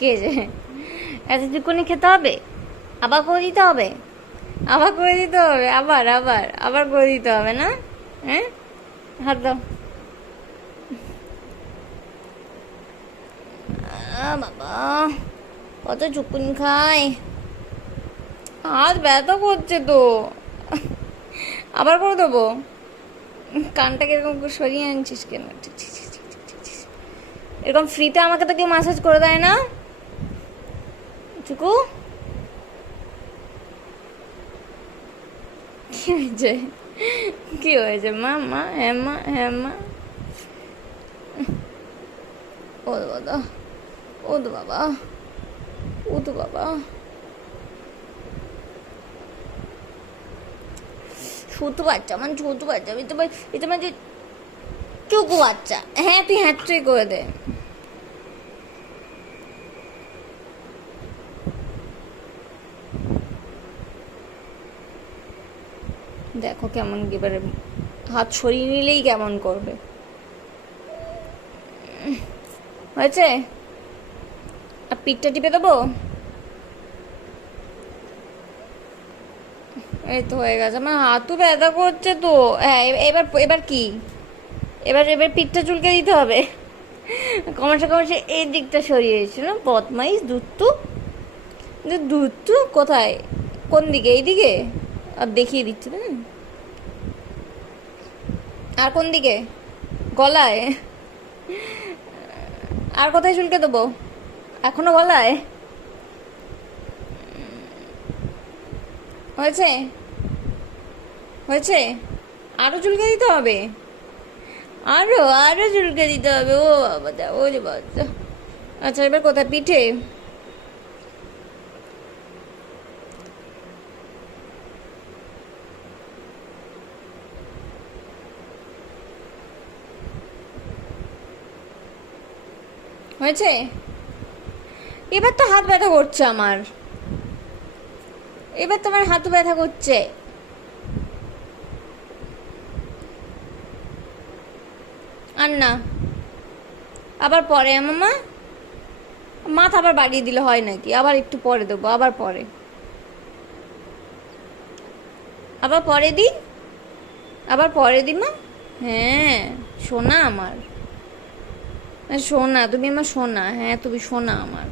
কে যে এতটুকুনি খেতে হবে? আবার করে দিতে হবে? আবার করে দিতে হবে? আবার আবার আবার করে দিতে হবে না? হ্যাঁ, হাত দাও। বাবা, কত চুকুন খায়, হাত ব্যথা করছে তো। আবার করে দেবো? কানটাকে এরকম করে সরিয়ে আনছিস কেন? এরকম ফ্রিতে আমাকে তো কেউ মাসাজ করে দেয় না। চুকু, কি হয়েছে? কি হয়েছে মা? মা, হ্যাঁ মা, হ্যাঁ মা। ও দাদা, ও তো বাবা, ও তো বাবা, ছোট বাচ্চা মানে ছোট বাচ্চা, এটা মানে চুকু বাচ্চা। হ্যাঁ তুই হ্যাঁ করে দে। দেখো কেমন, এবারে হাত সরিয়ে নিলেই কেমন করবে। হয়েছে? আর পিঠটা টিপে দেবো? এই তো হয়ে গেছে। আমার হাতও ব্যথা করছে তো। হ্যাঁ, এবার এবার কি? এবার এবার পিঠটা চুলকে দিতে হবে। কমাসে কমাসে এই দিকটা সরিয়েছে না, বদমাইশ দুধটু। দুধটু কোথায়? কোন দিকে? এইদিকে? আর দেখিয়ে দিচ্ছে না। আর কোন দিকে? গলায়? আর কোথায় চুলকে দেবো? এখনো গলায়? হয়েছে? হয়েছে? আরো চুলকে দিতে হবে? আরো আরো চুলকে দিতে হবে? ও বাবা, ও যে বাচ্চা। আচ্ছা, এবার কোথায়? পিঠে? হয়েছে? এবার তো হাত ব্যথা করছে আমার। এবার তোমার হাত ব্যথা করছে। আর না, আবার পরে মামা। মাথা আবার বাড়িয়ে দিলে হয় নাকি? আবার একটু পরে দেবো, আবার পরে, আবার পরে দিই, আবার পরে দিই মা। হ্যাঁ, সোনা আমার, সোনা তুমি আমার সোনা। হ্যাঁ, তুমি সোনা আমার।